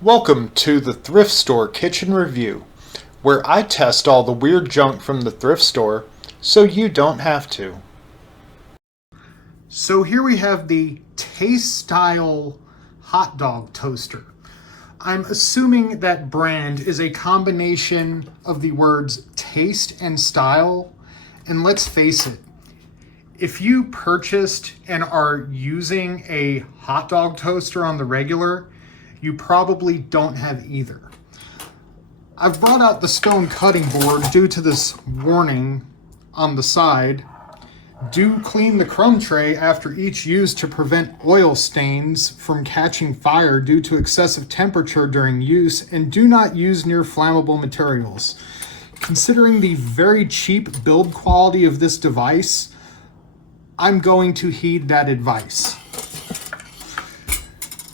Welcome to the Thrift Store Kitchen Review, where I test all the weird junk from the thrift store so you don't have to. So here we have the Tastyle Hot Dog Toaster. I'm assuming that brand is a combination of the words taste and style, and let's face it, if you purchased and are using a hot dog toaster on the regular, you probably don't have either. I've brought out the stone cutting board due to this warning on the side. Do clean the crumb tray after each use to prevent oil stains from catching fire due to excessive temperature during use, and do not use near flammable materials. Considering the very cheap build quality of this device, I'm going to heed that advice.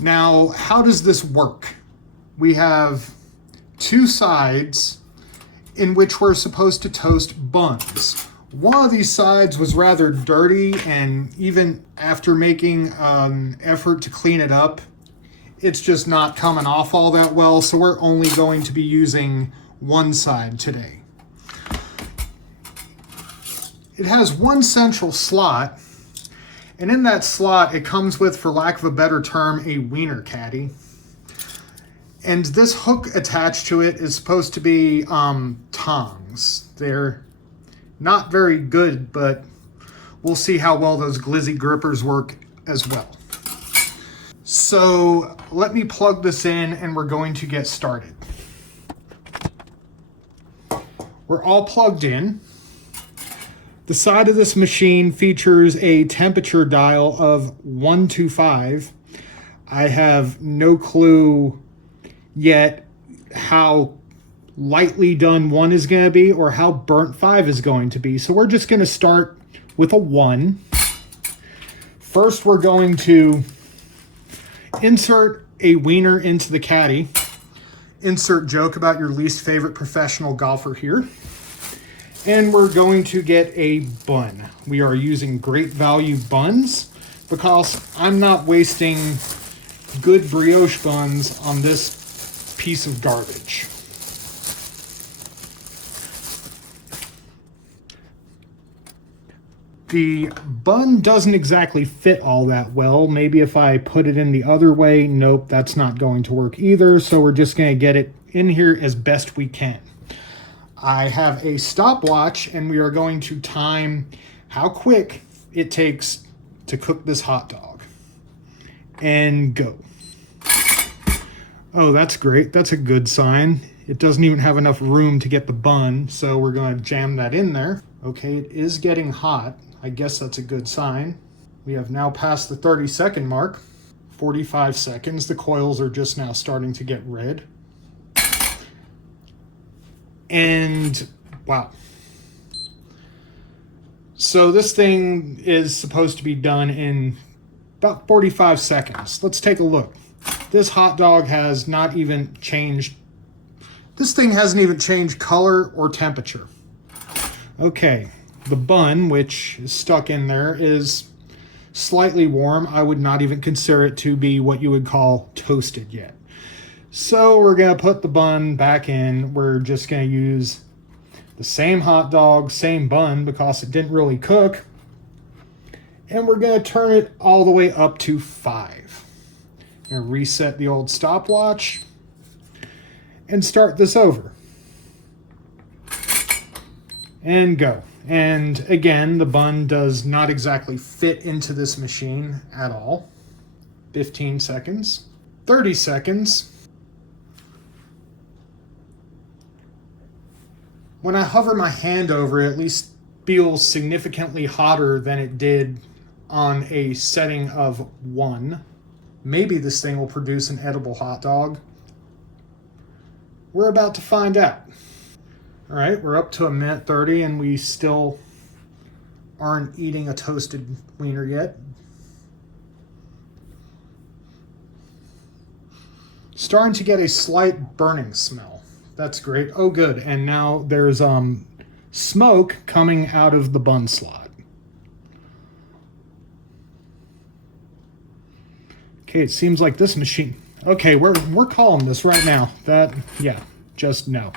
Now, how does this work? We have two sides in which we're supposed to toast buns. One of these sides was rather dirty, and even after making an effort to clean it up, it's just not coming off all that well, so we're only going to be using one side today. It has one central slot, and in that slot it comes with, for lack of a better term, a wiener caddy. And this hook attached to it is supposed to be tongs. They're not very good, but we'll see how well those glizzy grippers work as well. So let me plug this in and we're going to get started. We're all plugged in. The side of this machine features a temperature dial of 1 to 5. I have no clue yet how lightly done 1 is going to be or how burnt 5 is going to be. So we're just going to start with a 1. First, we're going to insert a wiener into the caddy. Insert joke about your least favorite professional golfer here. And we're going to get a bun. We are using Great Value buns because I'm not wasting good brioche buns on this piece of garbage. The bun doesn't exactly fit all that well. Maybe if I put it in the other way, nope, that's not going to work either. So we're just going to get it in here as best we can. I have a stopwatch, and we are going to time how quick it takes to cook this hot dog. And go. Oh, that's great. That's a good sign. It doesn't even have enough room to get the bun, so we're going to jam that in there. Okay, it is getting hot. I guess that's a good sign. We have now passed the 30-second mark. 45 seconds. The coils are just now starting to get red. And wow. So this thing is supposed to be done in about 45 seconds. Let's take a look. This hot dog has not even changed. This thing hasn't even changed color or temperature. Okay, the bun, which is stuck in there, is slightly warm. I would not even consider it to be what you would call toasted yet. So we're going to put the bun back in. We're just going to use the same hot dog, same bun, because it didn't really cook. And we're going to turn it all the way up to 5. I'm going to reset the old stopwatch and start this over. And go. And again, the bun does not exactly fit into this machine at all. 15 seconds. 30 seconds. When I hover my hand over it, at least feels significantly hotter than it did on a setting of 1. Maybe this thing will produce an edible hot dog. We're about to find out. All right, we're up to 1:30 and we still aren't eating a toasted wiener yet. Starting to get a slight burning smell. That's great. Oh, good. And now there's smoke coming out of the bun slot. Okay, it seems like this machine Okay, we're calling this right now. Yeah, just no.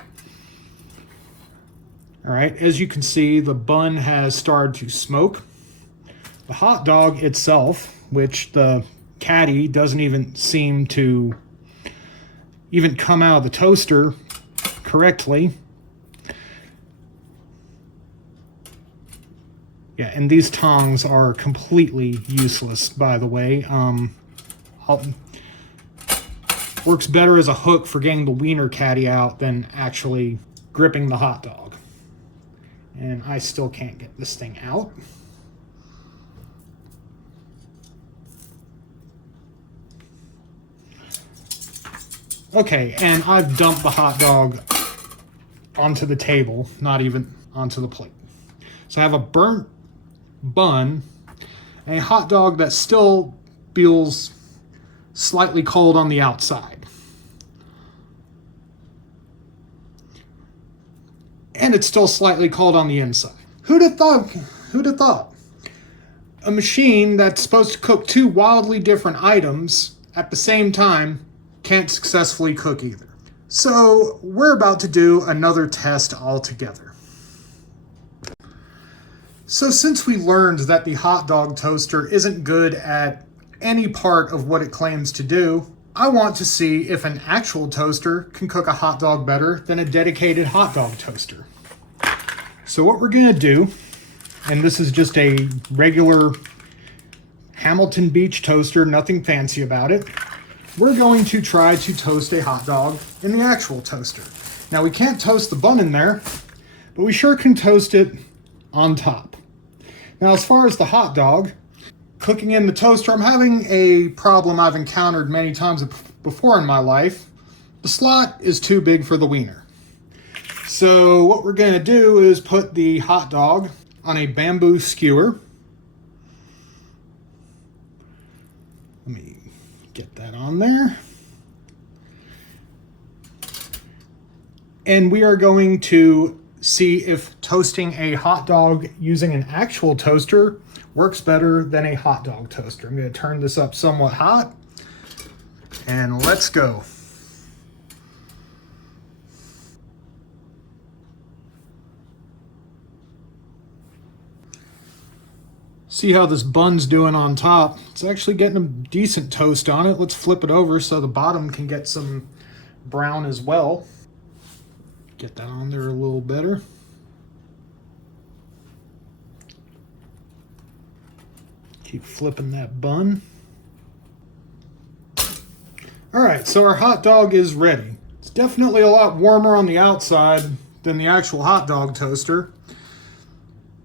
All right, as you can see, the bun has started to smoke. The hot dog itself, which the caddy doesn't even seem to even come out of the toaster correctly. Yeah, and these tongs are completely useless, by the way. Works better as a hook for getting the wiener caddy out than actually gripping the hot dog. And I still can't get this thing out. Okay, and I've dumped the hot dog onto the table, not even onto the plate. So I have a burnt bun and a hot dog that still feels slightly cold on the outside. And it's still slightly cold on the inside. Who'd have thought? Who'd have thought? A machine that's supposed to cook two wildly different items at the same time can't successfully cook either. So we're about to do another test altogether. So since we learned that the hot dog toaster isn't good at any part of what it claims to do, I want to see if an actual toaster can cook a hot dog better than a dedicated hot dog toaster. So what we're gonna do, and this is just a regular Hamilton Beach toaster, nothing fancy about it. We're going to try to toast a hot dog in the actual toaster. Now we can't toast the bun in there, but we sure can toast it on top. Now as far as the hot dog, cooking in the toaster, I'm having a problem I've encountered many times before in my life. The slot is too big for the wiener. So what we're gonna do is put the hot dog on a bamboo skewer. Let me get that on there. And we are going to see if toasting a hot dog using an actual toaster works better than a hot dog toaster. I'm going to turn this up somewhat hot and let's go. See how this bun's doing on top. It's actually getting a decent toast on it. Let's flip it over so the bottom can get some brown as well. Get that on there a little better. Keep flipping that bun. All right, so our hot dog is ready. It's definitely a lot warmer on the outside than the actual hot dog toaster.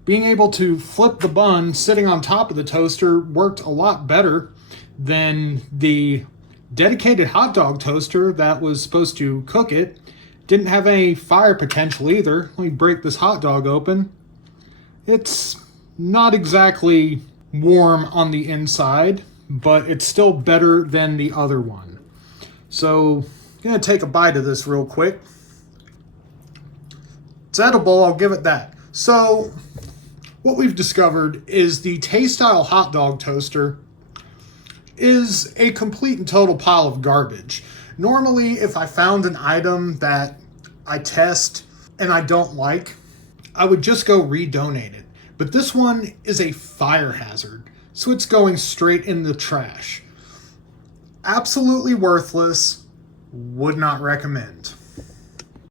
Being able to flip the bun sitting on top of the toaster worked a lot better than the dedicated hot dog toaster that was supposed to cook it. Didn't have any fire potential either. Let me break this hot dog open. It's not exactly warm on the inside, but it's still better than the other one. So I'm gonna take a bite of this real quick. It's edible, I'll give it that. So what we've discovered is the Tastyle Hot Dog Toaster is a complete and total pile of garbage. Normally, if I found an item that I test and I don't like, I would just go redonate it. But this one is a fire hazard, so it's going straight in the trash. Absolutely worthless, would not recommend.